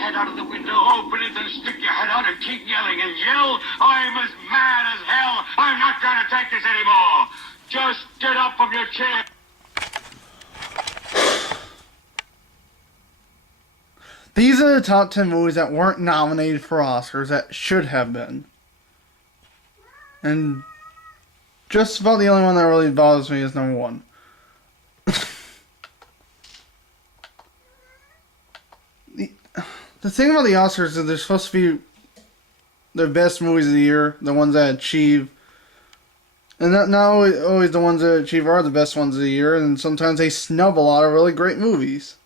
head out of the window, open it, and stick your head out and keep yelling and yell. I'm as mad as hell. I'm not going to take this anymore. Just get up from your chair. These are the top 10 movies that weren't nominated for Oscars that should have been. And just about the only one that really bothers me is number 1. The thing about the Oscars is they're supposed to be the best movies of the year, the ones that achieve. And not always the ones that achieve are the best ones of the year, and sometimes they snub a lot of really great movies.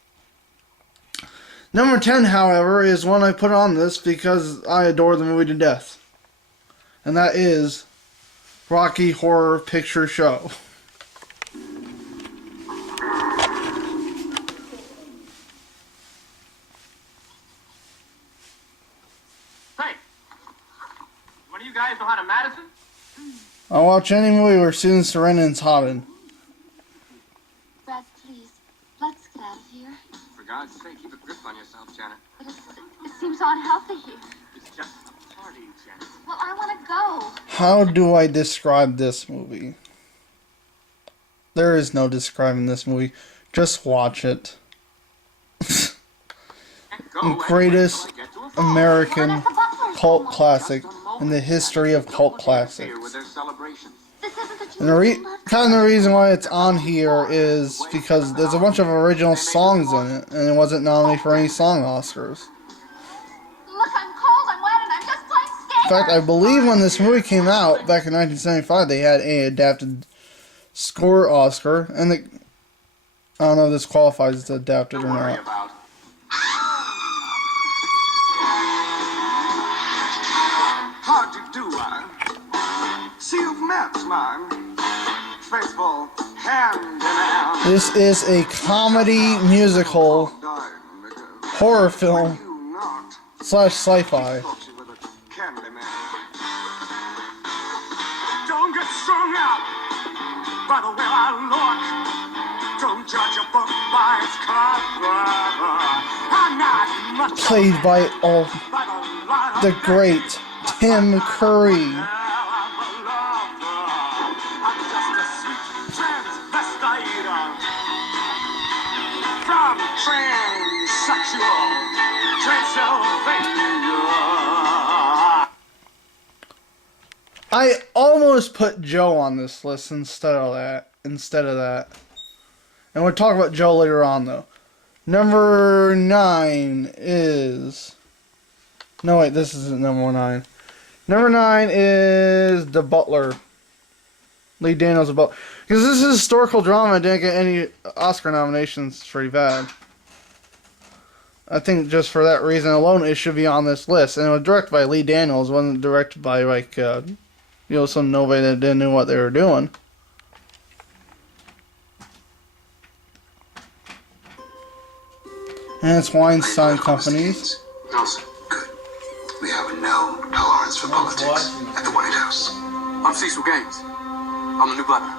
Number 10, however, is one I put on this because I adore the movie to death. And that is Rocky Horror Picture Show. Hey, one of you guys know how to Madison? I'll watch any movie where Susan Sarandon's hot in. Brad, please, let's get out of here. For God's sake, keep a grip on yourself, Janet. But it seems so unhealthy here. It's just a party, Janet. Well, I want to go. How do I describe this movie? There is no describing this movie. Just watch it. The greatest American cult classic in the history of cult classics. And the reason why it's on here is because there's a bunch of original songs in it, and it wasn't nominated for any song Oscars. Look, I'm cold, I'm wet, and I'm just plain scared. In fact, I believe when this movie came out back in 1975, they had a adapted score Oscar, and I don't know if this qualifies as adapted or not. How'd you do, man? See, you've met, man. Faithful hand in hand. This is a comedy musical horror film / sci-fi. Don't get strung out by the way I look. Don't judge a book by its cover. I'm not much Played by the great Tim Curry. From transsexual Transylvania. I almost put Joe on this list instead of that. And we'll talk about Joe later on, though. Number 9 is... No, wait, this isn't number 9. Number 9 is The Butler. Lee Daniels' The Butler. Because this is a historical drama. It didn't get any Oscar nominations. It's pretty bad. I think just for that reason alone, it should be on this list. And it was directed by Lee Daniels. It wasn't directed by, like, some nobody that didn't know what they were doing. And it's Weinstein Companies. Nelson, good. We have a no tolerance for politics at the White House. I'm Cecil Gaines. I'm the new butler.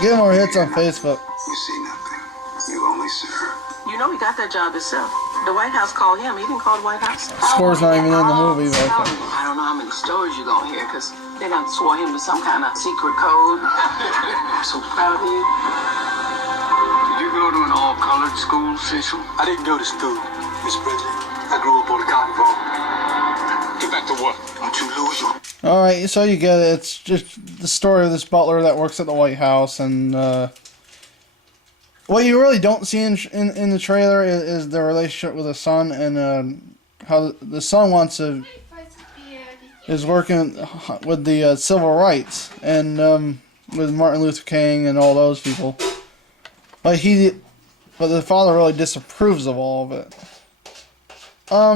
Get more hits on Facebook. You see nothing. You only serve. You know he got that job himself. The White House called him. He didn't call the White House. Score's not even in the movie, but okay. I don't know how many stories you're going to hear, because they done swore him to some kind of secret code. I'm so proud of you. Did you go to an all-colored school, Cecil? I didn't go to school, Miss Bridget. I grew up on the cotton farm. Get back to work. Don't you lose your... Alright, so you get it. It's just the story of this butler that works at the White House, and what you really don't see in the trailer is the relationship with the son, and how the son is working with the civil rights, and with Martin Luther King and all those people. But the father really disapproves of all of it. I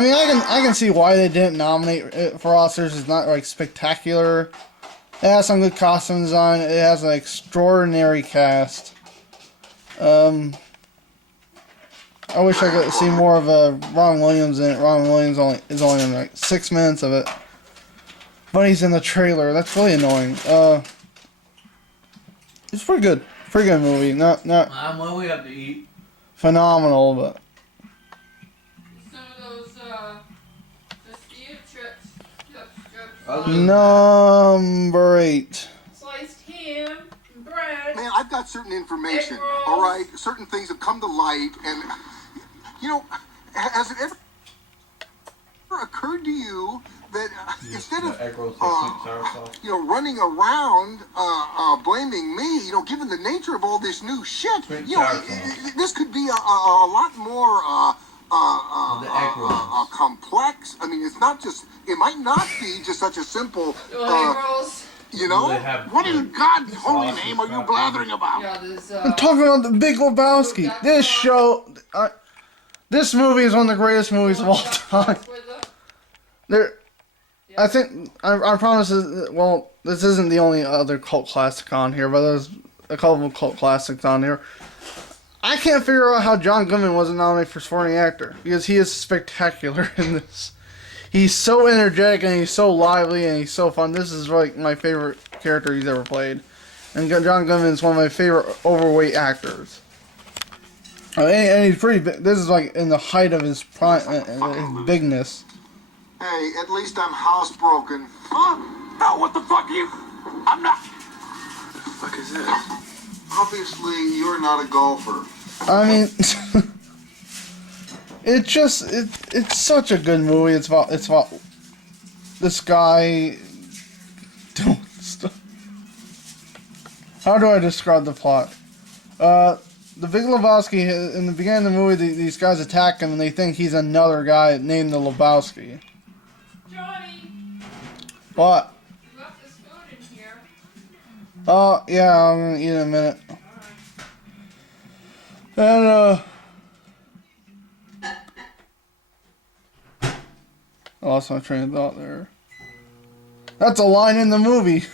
mean, I can see why they didn't nominate it for Oscars. It's not like spectacular. It has some good costume design. It has an extraordinary cast. I wish I could see more of Robin Williams in it. Robin Williams is only in like 6 minutes of it, but he's in the trailer. That's really annoying. It's pretty good. Pretty good movie. Not Mom, what we have to eat? phenomenal, but Some of those, just the strips. number 8. Sliced ham, and bread. Man, I've got certain information, Egg rolls. all right? Certain things have come to light, and, you know, has it ever occurred to you that instead of, you know, running around blaming me, you know, given the nature of all this new shit, you know, this could be a lot more complex. I mean, it's not just, it might not be just such a simple, Egg rolls. you know? What in God's holy name are you blathering about? Yeah, there's, I'm talking about The Big Lebowski. This show, this movie is one of the greatest movies of all time. There, I think, I promise, well, this isn't the only other cult classic on here, but there's a couple of cult classics on here. I can't figure out how John Goodman wasn't nominated for supporting actor, because he is spectacular in this. He's so energetic, and he's so lively, and he's so fun. This is like my favorite character he's ever played. And John Goodman is one of my favorite overweight actors. And he's pretty big. This is like in the height of his prime, his bigness. Hey, at least I'm housebroken. Huh? Now what the fuck are you? I'm not. What the fuck is this? Obviously, you're not a golfer. I mean, it's such a good movie. It's about this guy. Don't stop. How do I describe the plot? The Big Lebowski, in the beginning of the movie, these guys attack him and they think he's another guy named the Lebowski. Johnny, What? you left this food in here. Oh, yeah, I'm gonna eat in a minute. And, I lost my train of thought there. That's a line in the movie.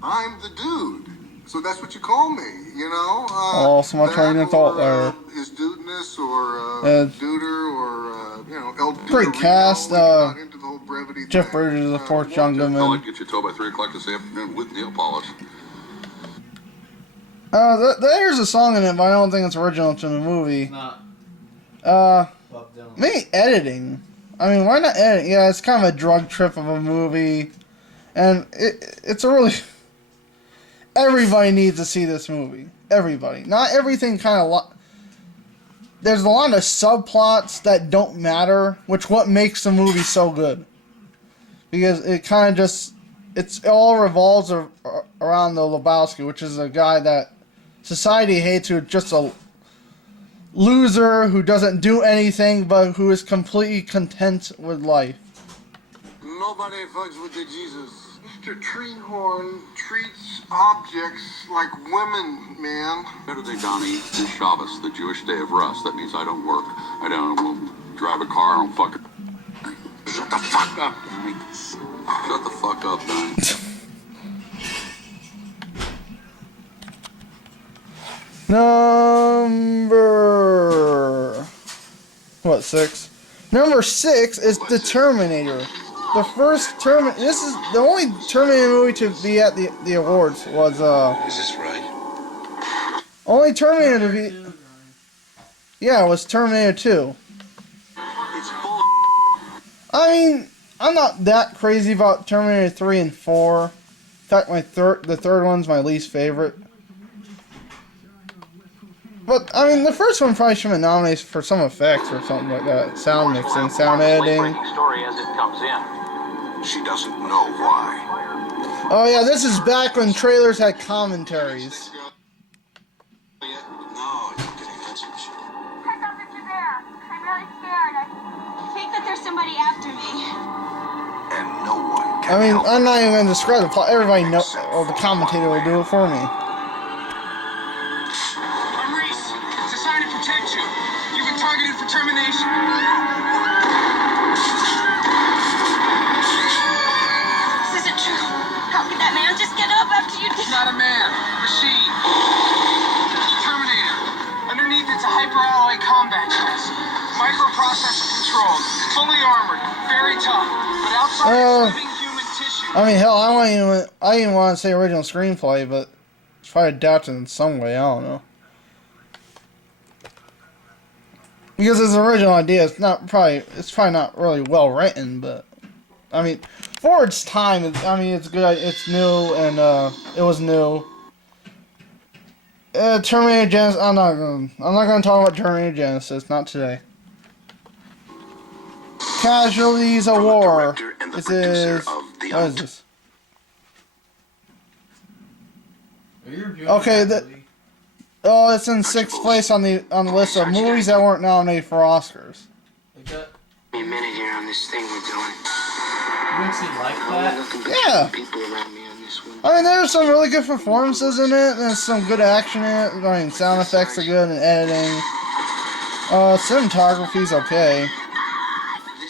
I'm the dude. So that's what you call me, you know? Lost my train of thought there. Is dudeness or duder or, you know, El Pretty Duderino, cast, not into the whole brevity Jeff thing. Bridges, of course, John I'll Goodman. get you told by 3 o'clock this afternoon with nail polish. There's a song in it, but I don't think it's original to the movie. Maybe editing. I mean, why not edit? Yeah, it's kind of a drug trip of a movie. And it's a really... Everybody needs to see this movie. Everybody. Not everything kind of... There's a lot of subplots that don't matter, which what makes the movie so good. Because it kind of just... It all revolves around the Lebowski, which is a guy that society hates, who's just a loser who doesn't do anything, but who is completely content with life. Nobody fucks with the Jesus. Mr. Treehorn treats objects like women, man. Saturday, Donnie, is Shabbos, the Jewish day of rest. That means I don't work. I don't drive a car. I don't fucking... Shut the fuck up. Donnie. Shut the fuck up, Donnie. Number... What, 6? Number 6 is The Terminator. The first Terminator... This is the only Terminator movie to be at the awards was, Is this right? Only Terminator to be... Yeah, it was Terminator 2. It's bull. I mean, I'm not that crazy about Terminator 3 and 4. In fact, the third one's my least favorite. But, I mean, the first one probably should have been nominated for some effects or something like that. Sound mixing, sound editing. Story as it comes in. She doesn't know why. Oh yeah, this is back when trailers had commentaries. No, don't get offensive. I thought that you're there. I'm really scared. I think that there's somebody after me. And no one can I mean, help I'm not even going to describe the plot. Everybody knows, or the commentator will do it for me. I'm Reese. It's a sign to protect you. You've been targeted for termination. This isn't true. How could that man just get up after you did? It's not a man. Machine. Terminator. Underneath, it's a hyperalloy combat chest. Microprocessor controlled. Fully armored. Very tough. But outside it's living human tissue. I mean, hell, I didn't want to say original screenplay, but It's probably adapted in some way. I don't know. Because his original idea is it's probably not really well written, but I mean, for its time, I mean, it's good. It's new, and it was new. Terminator Genesis. I'm not gonna talk about Terminator Genesis. Not today. Casualties of War. This is what is this? Okay, oh, it's in 6th place on the list of movies that weren't nominated for Oscars. A minute here on this thing we're doing. You actually like that? Yeah. People around me on this one. I mean, there's some really good performances in it, and there's some good action in it. I mean, sound effects are good, and editing. Cinematography's okay.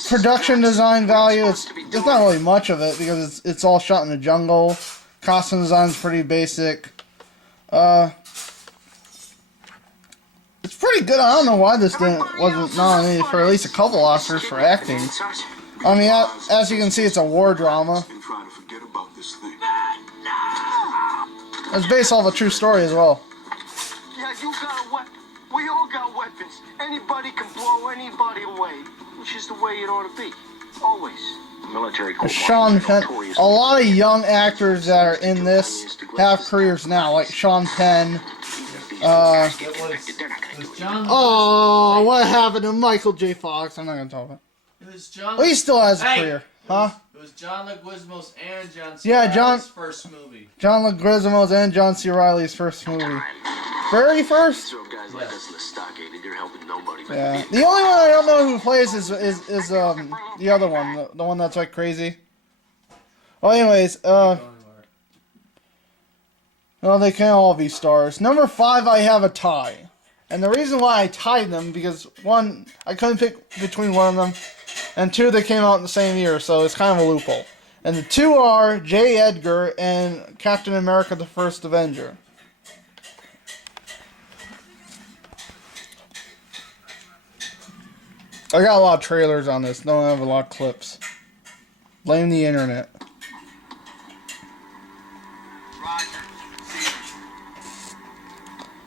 Production design value, there's not really much of it, because it's all shot in the jungle. Costume design's pretty basic. It's pretty good. I don't know why this wasn't nominated for at least a couple Oscars for acting. I mean, as you can see, it's a war drama. It's based off a true story as well. Yeah, you got a weapon. We all got weapons. Anybody can blow anybody away, which is the way it ought to be. Always. Military Sean Penn. A lot of young actors that are in this have careers now, like Sean Penn. Oh, what happened to Michael J. Fox? I'm not gonna talk about it. It was John. Well, he still has a career, huh? It was John Leguizamo's and John C. Yeah, Reilly's first movie. John Leguizamo's and John C. Reilly's first movie. Very first? Yeah. The only one I don't know who plays is the other one, the one that's like crazy. Well, anyways, well, they can't all be stars. Number 5, I have a tie. And the reason why I tied them, because 1, I couldn't pick between one of them, and 2, they came out in the same year, so it's kind of a loophole. And the 2 are J. Edgar and Captain America the First Avenger. I got a lot of trailers on this, don't have a lot of clips. Blame the internet.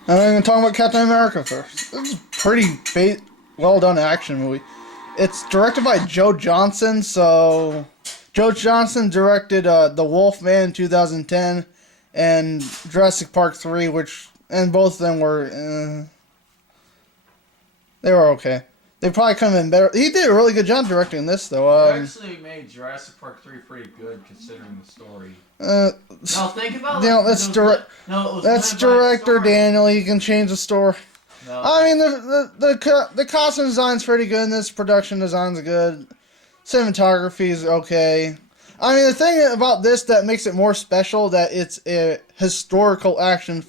And I'm going to talk about Captain America first. This is a pretty well done action movie. It's directed by Joe Johnston, so Joe Johnston directed The Wolf Man in 2010 and Jurassic Park 3, and both of them were, they were okay. They probably could have been better. He did a really good job directing this, though. He actually made Jurassic Park 3 pretty good, considering the story. No, think about it. That's director Daniel. He can change the story. No. I mean, the costume design's pretty good, and this production design's good. Cinematography's okay. I mean, the thing about this that makes it more special that it's a historical action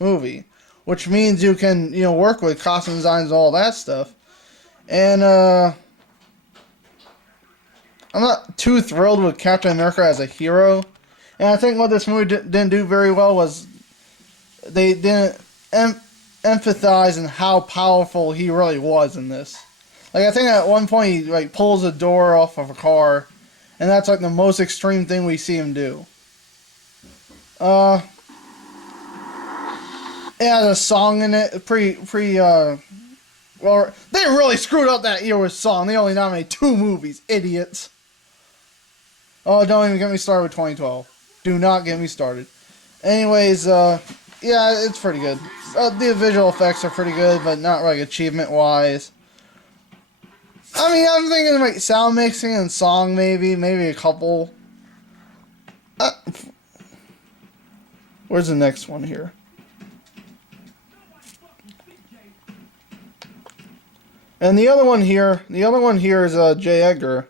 movie, which means you can work with costume designs and all that stuff. And I'm not too thrilled with Captain America as a hero. And I think what this movie didn't do very well was they didn't empathize in how powerful he really was in this. Like, I think at one point he pulls a door off of a car, and that's the most extreme thing we see him do. It has a song in it, well, they really screwed up that year with song. They only nominated 2 movies, idiots. Oh, don't even get me started with 2012. Do not get me started. Anyways, yeah, it's pretty good. The visual effects are pretty good, but not achievement-wise. I mean, I'm thinking sound mixing and song maybe a couple. Where's the next one here? And the other one here is J. Edgar.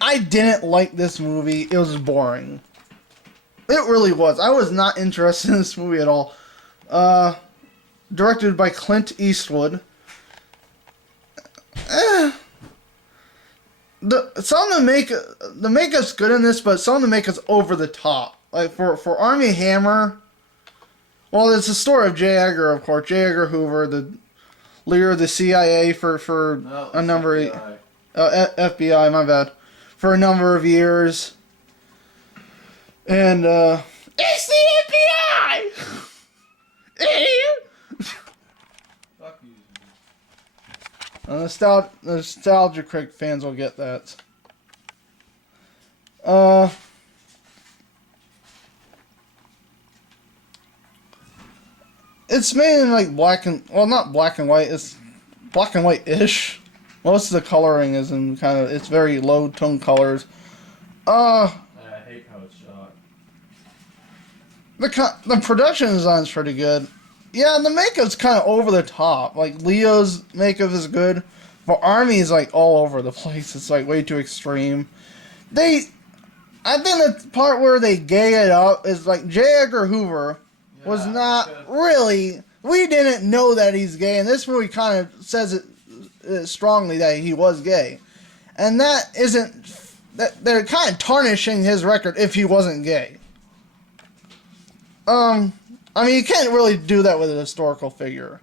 I didn't like this movie. It was boring. It really was. I was not interested in this movie at all. Directed by Clint Eastwood. The makeup's good in this, but some of the makeup's over the top. Like for Armie Hammer. Well, it's the story of J. Edgar, of course. J. Edgar Hoover, the leader of the CIA for a number of FBI, my bad, for a number of years, and It's the FBI! Idiot! Fuck you. Nostalgia Crick fans will get that. It's made in like not black and white. It's black and white-ish. Most of the coloring is in it's very low tone colors. I hate how it's shot. The production design's pretty good. Yeah, and the makeup's kind of over the top. Like Leo's makeup is good, but Army's like all over the place. It's like way too extreme. I think the part where they gay it up is like J. Edgar Hoover was not really. We didn't know that he's gay, and this movie kind of says it strongly that he was gay, and that isn't. That they're kind of tarnishing his record if he wasn't gay. I mean, you can't really do that with a historical figure.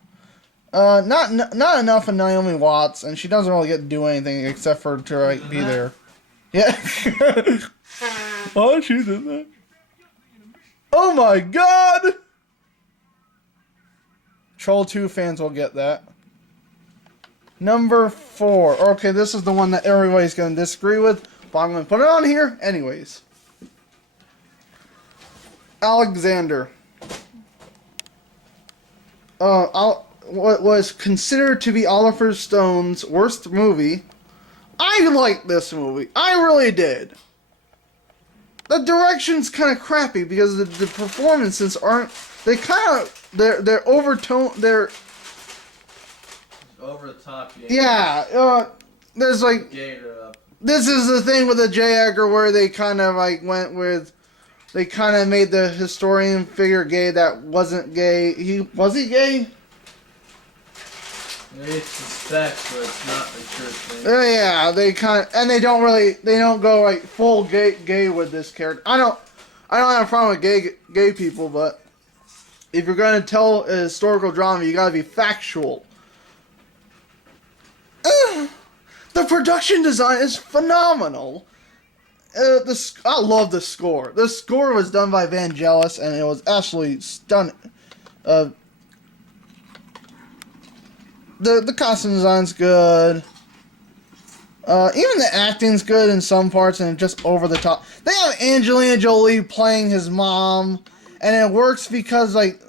Not enough of Naomi Watts, and she doesn't really get to do anything except for to like be there. Yeah. Oh, she's in there. Oh my God! Troll 2 fans will get that. Number 4. Okay, this is the one that everybody's going to disagree with, but I'm going to put it on here anyways. Alexander. What was considered to be Oliver Stone's worst movie. I liked this movie. I really did. The direction's kind of crappy because the performances aren't. They kind of they're overtone. They're over the top. Yeah. There's like. Gator up. This is the thing with the J. Edgar where they kind of like went with. They kind of made the historian figure gay that wasn't gay. Was he gay? They suspect, but it's not a sure thing. Yeah, they they don't go like full gay with this character. I don't have a problem with gay people, but if you're gonna tell a historical drama, you gotta be factual. The production design is phenomenal. I love the score. The score was done by Vangelis, and it was absolutely stunning. The costume design's good. Even the acting's good in some parts, and just over the top. They have Angelina Jolie playing his mom, and it works because like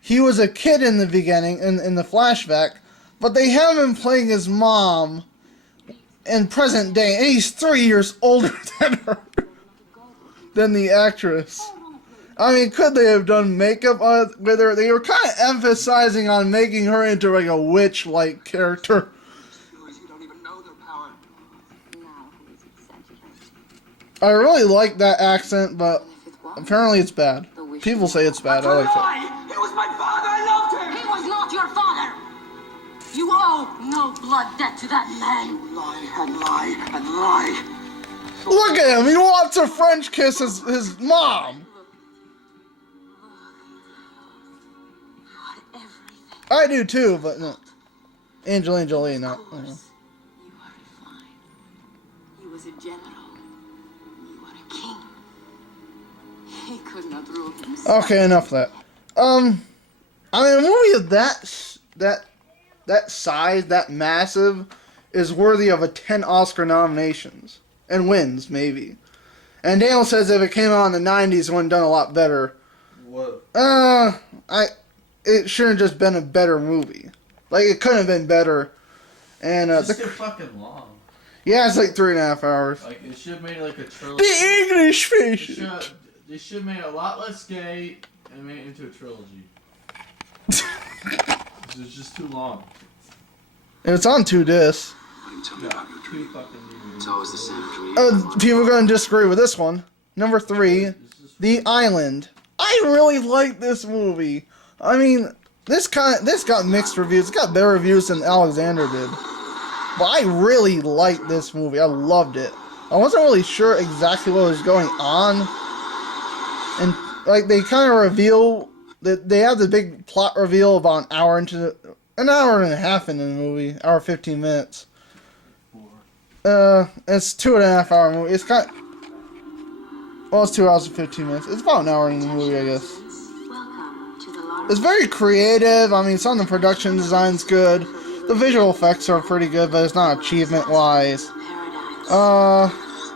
he was a kid in the beginning in the flashback, but they have him playing his mom in present day, and he's 3 years older than her, than the actress. I mean, could they have done makeup with her? They were kind of emphasizing on making her into like a witch-like character. I really like that accent, but apparently it's bad. People say it's bad. I like it. He was my father. I loved him. He was not your father. You owe no blood debt to that man. You lie and lie and lie. Look at him. He wants a French kiss his mom. I do too, but no. Angelina Jolie, not. You are fine. He was a general. You are a king. He could not rule himself. Okay, enough of that. I mean, a movie of that size, that massive, is worthy of 10 Oscar nominations and wins maybe. And Daniel says if it came out in the '90s, it would have done a lot better. What? It shouldn't have just been a better movie. Like, it couldn't have been better. And, it's just too fucking long. Yeah, it's like 3.5 hours. Like, it should have made like a trilogy. The English fish! They should have made it a lot less gay and made it into a trilogy. It's just too long. It's on 2 discs. Two fucking It's always the same. People are going to disagree with this one. Number 3, The Island. I really like this movie. I mean, this got mixed reviews. It got better reviews than Alexander did. But I really liked this movie. I loved it. I wasn't really sure exactly what was going on. And, like, they kind of reveal... They have the big plot reveal about an hour into an hour and a half into the movie. Hour 15 minutes. It's 2.5 hour movie. It's kind of... Well, it's 2 hours and 15 minutes. It's about an hour in the movie, I guess. Welcome to the Lawrence. It's very creative. I mean, some of the production design's good. The visual effects are pretty good, but it's not achievement-wise. Paradise.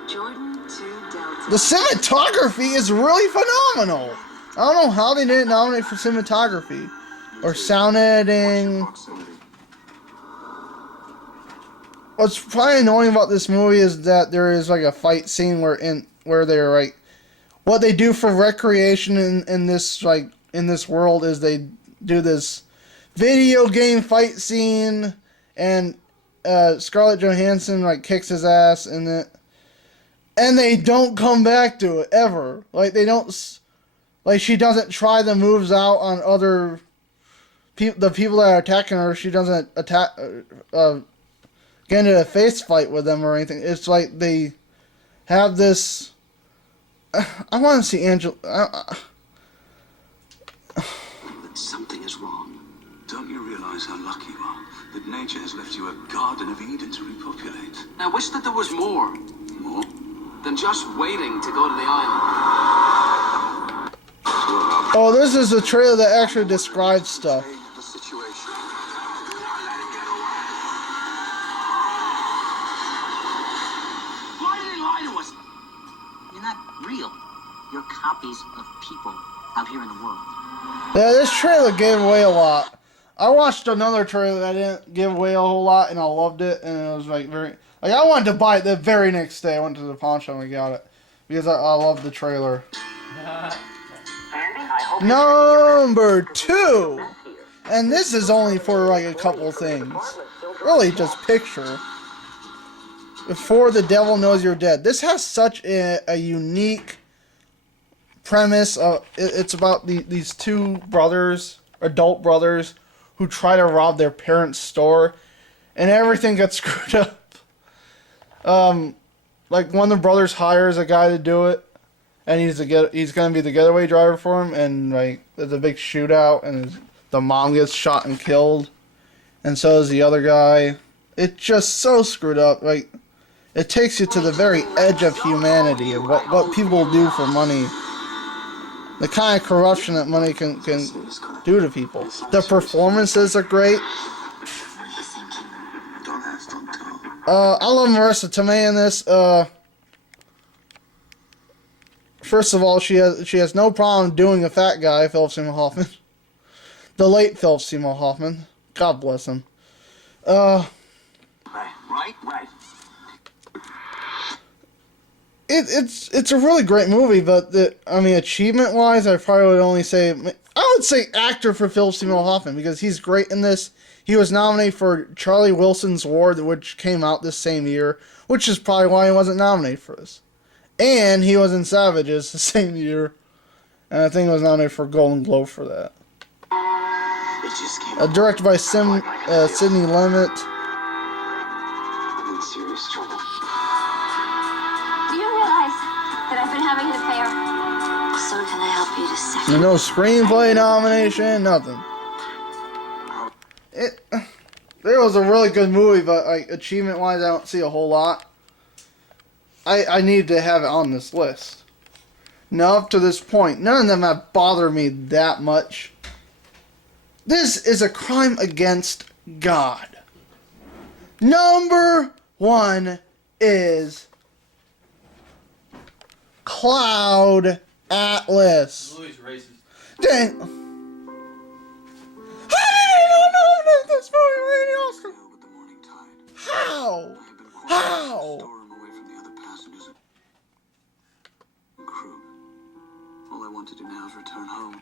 Jordan to Delta. The cinematography is really phenomenal. I don't know how they didn't nominate for cinematography. Or sound editing. What's probably annoying about this movie is that there is like a fight scene where they're like, what they do for recreation in this world is they do this video game fight scene, and Scarlett Johansson like kicks his ass in it, and they don't come back to it ever. Like they don't, like she doesn't try the moves out on other the people that are attacking her. She doesn't attack. Get into a face fight with them or anything. It's like they have this. I want to see Angela. Something is wrong. Don't you realize how lucky you are that nature has left you a Garden of Eden to repopulate? I wish that there was more More? than just waiting to go to the island. Oh, this is a trailer that actually describes stuff. The situation. Why did they lie to us? You're not real. You're copies of people out here in the world. Yeah, this trailer gave away a lot. I watched another trailer that didn't give away a whole lot, and I loved it, and it was like very... Like, I wanted to buy it the very next day. I went to the pawn shop and got it. Because I loved the trailer. Number 2! And this is only for, like, a couple things. Really, just picture. Before the Devil Knows You're Dead. This has such a unique premise. It's about these two brothers, adult brothers, who try to rob their parents' store. And everything gets screwed up. Like one of the brothers hires a guy to do it, and he's gonna be the getaway driver for him, and like there's a big shootout, and the mom gets shot and killed, and so is the other guy. It's just so screwed up. Like it takes you to the very edge of humanity and what people do for money. The kind of corruption that money can do to people. The performances are great. I love Marissa Tomei in this. First of all, she has no problem doing a fat guy, Philip Seymour Hoffman. The late Philip Seymour Hoffman. God bless him. Right. It's a really great movie, but achievement wise, I probably would only say actor for Philip Seymour Hoffman, because he's great in this. He was nominated for Charlie Wilson's War, which came out this same year, which is probably why he wasn't nominated for this. And he was in Savages the same year, and I think he was nominated for Golden Globe for that. Directed by Sidney Lumet. I'm in serious trouble. Do you realize that I've been having an affair? So can I help you to second? No screenplay nomination, nothing. It was a really good movie, but like achievement-wise, I don't see a whole lot. I need to have it on this list. Now, up to this point, none of them have bothered me that much. This is a crime against God. Number 1 is Cloud Atlas. Louis racist. Dang. How did he not nominate this movie for the Oscar? How? All I want to do now is return home.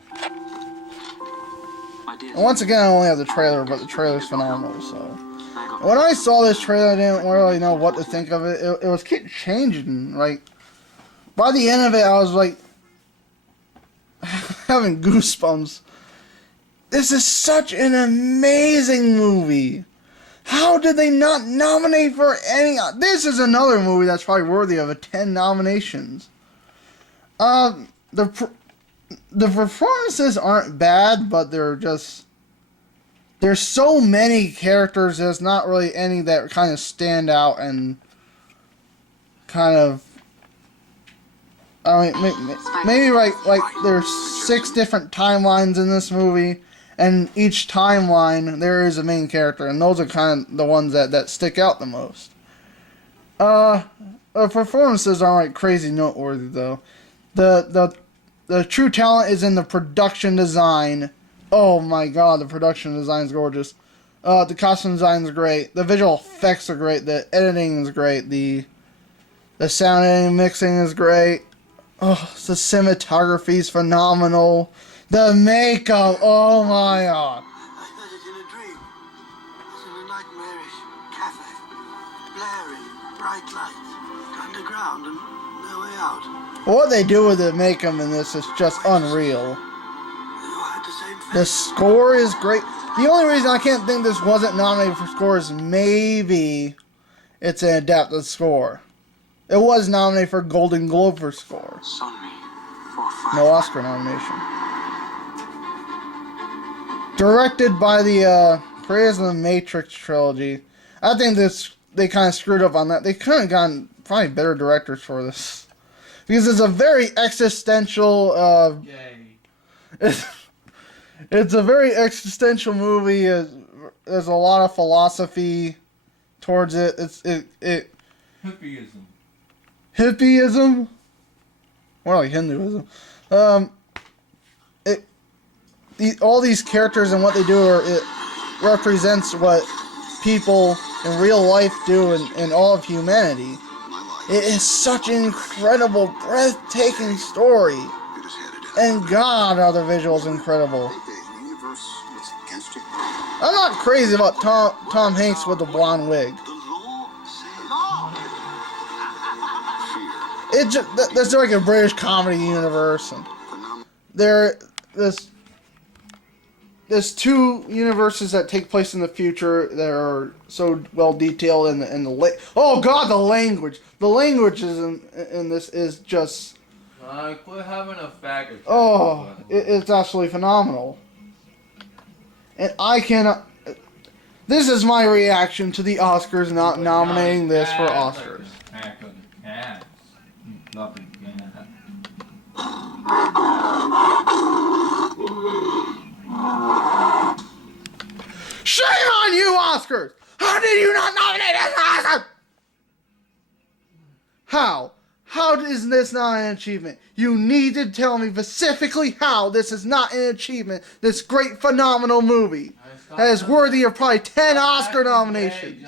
And once again, I only have the trailer, but the trailer's phenomenal, so. When I saw this trailer, I didn't really know what to think of it. It was keep changing. Like, by the end of it, I was like, having goosebumps. This is such an amazing movie. How did they not nominate for any? This is another movie that's probably worthy of 10 nominations. The performances aren't bad, but there's so many characters. There's not really any that kind of stand out and kind of I mean, maybe like there's 6 different timelines in this movie, and each timeline there is a main character, and those are kind of the ones that stick out the most. The performances aren't like crazy noteworthy though. The true talent is in the production design. Oh my god, the production design is gorgeous. The costume design is great. The visual effects are great. The editing is great. The sound editing mixing is great. Oh, the cinematography is phenomenal. The makeup, oh my god. I heard it in a dream. It's in a nightmarish cafe. Blaring, bright lights, underground and no way out. What they do with the makeup in this is just unreal. The score is great. The only reason I can't think this wasn't nominated for score is maybe it's an adapted score. It was nominated for Golden Globe for score. No Oscar nomination. Directed by the creators of the Matrix trilogy. I think they kind of screwed up on that. They could have gotten probably better directors for this. Because it's a very existential... It's a very existential movie. There's a lot of philosophy towards it. Hippieism. Hippieism? More like Hinduism. All these characters and what they do it represents what people in real life do in all of humanity. It is such an incredible, breathtaking story. And God, are the visuals incredible. I'm not crazy about Tom Hanks with the blonde wig. That's like a British comedy universe, and there's 2 universes that take place in the future that are so well detailed in the oh god, the language in this is just Quit having a faggot. oh, it's absolutely phenomenal. And I cannot. This is my reaction to the Oscars not nominating this for Oscars. Shame on you, Oscars! How did you not nominate us for Oscars? How? How is this not an achievement? You need to tell me specifically how this is not an achievement. This great, phenomenal movie that is worthy of probably 10 Oscar nominations.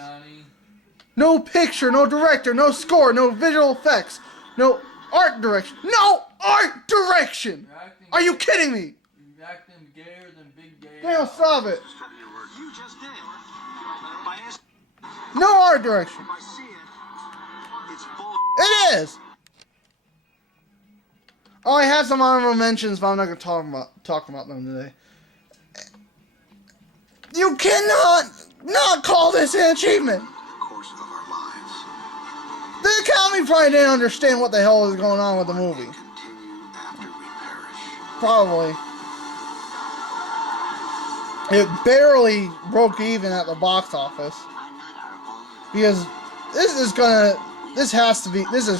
No picture, no director, no score, no visual effects, no art direction. No art direction! Are you kidding me? You're acting gayer than Big Gay. Daniel, stop it. No art direction. It is. Oh, I have some honorable mentions, but I'm not going to talk about them today. You cannot not call this an achievement. The Academy probably didn't understand what the hell was going on with the movie. Probably. It barely broke even at the box office. Because this is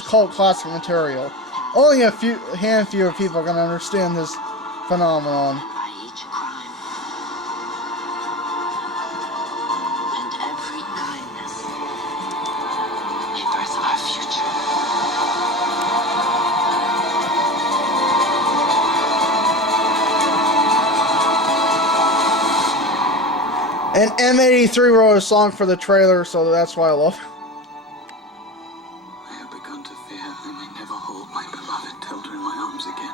cult classic material. Only a handful of people are going to understand this phenomenon. And M83 wrote a song for the trailer, so that's why I love it. I have begun to fear I may never hold my beloved Tilda in my arms again.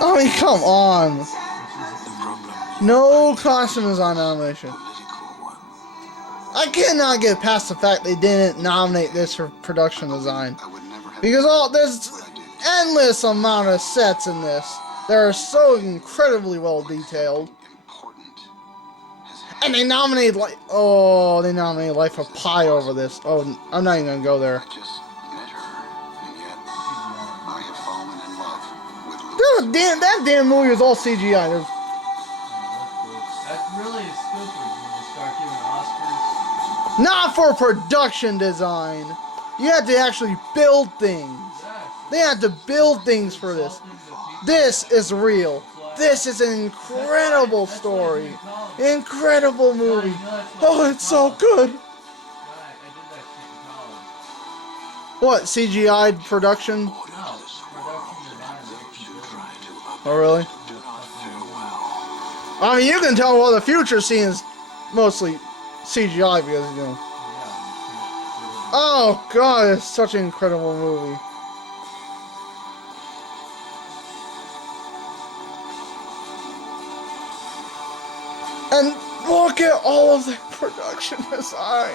I mean, come on. No costume design nomination. I cannot get past the fact they didn't nominate this for production design. Because there's endless amount of sets in this. They're so incredibly well detailed. And they nominated Life of Pi over this. Oh, I'm not even gonna go there. That damn movie was all CGI. That's really stupid when they start giving Oscars Not for production design. You had to actually build things. They had to build things for this. This is real. This is an incredible story. Incredible movie. Oh, it's so good. What, CGI production? Oh, really? I mean, you can tell all the future scenes mostly CGI because, you know. Oh, God, it's such an incredible movie. And look at all of the production design.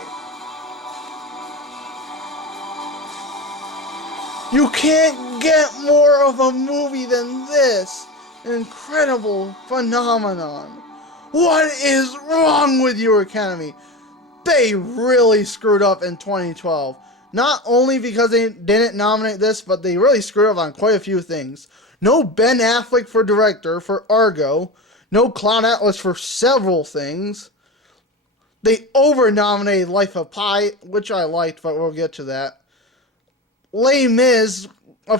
You can't get more of a movie than this. An incredible phenomenon. What is wrong with your Academy? They really screwed up in 2012. Not only because they didn't nominate this, but they really screwed up on quite a few things. No Ben Affleck for director for Argo. No Cloud Atlas for several things. They over-nominated Life of Pi, which I liked, but we'll get to that. Les Mis, I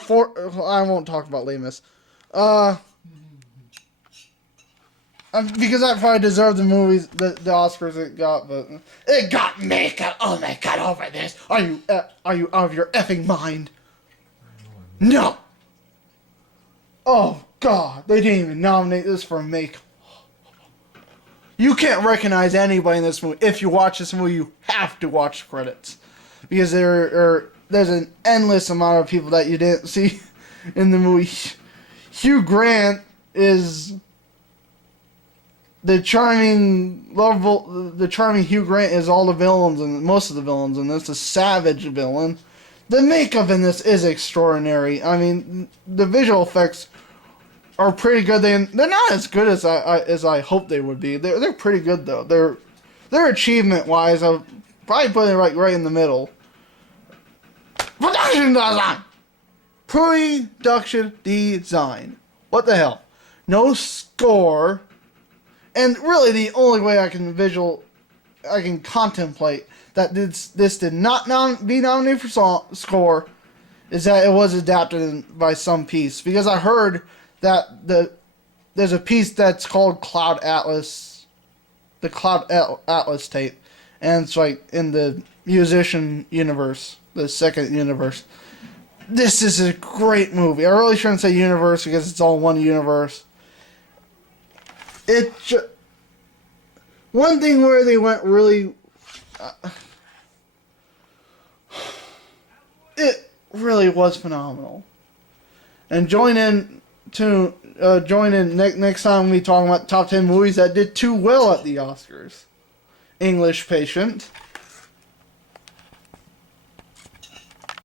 won't talk about Les Mis. Because that probably deserved the movies, the Oscars it got, but it got makeup. Oh my God, over this. Are you out of your effing mind? No. Oh God, they didn't even nominate this for makeup. You can't recognize anybody in this movie. If you watch this movie, you have to watch the credits. Because there's an endless amount of people that you didn't see in the movie. Hugh Grant is the charming Hugh Grant is all the villains and most of the villains, and it's a savage villain. The makeup in this is extraordinary. I mean, the visual effects are pretty good. They're not as good as I hoped they would be. They're pretty good though. Their achievement wise, I'll probably put it right in the middle. Production design. Production design. What the hell? No score. And really, the only way I can contemplate that this did not be nominated for score is that it was adapted by some piece. Because I heard that there's a piece that's called Cloud Atlas, the Cloud Atlas tape, and it's like in the musician universe, the second universe. This is a great movie. I really shouldn't say universe because it's all one universe. One thing where they went really, it really was phenomenal. And join in next time we talk about top 10 movies that did too well at the Oscars. English Patient.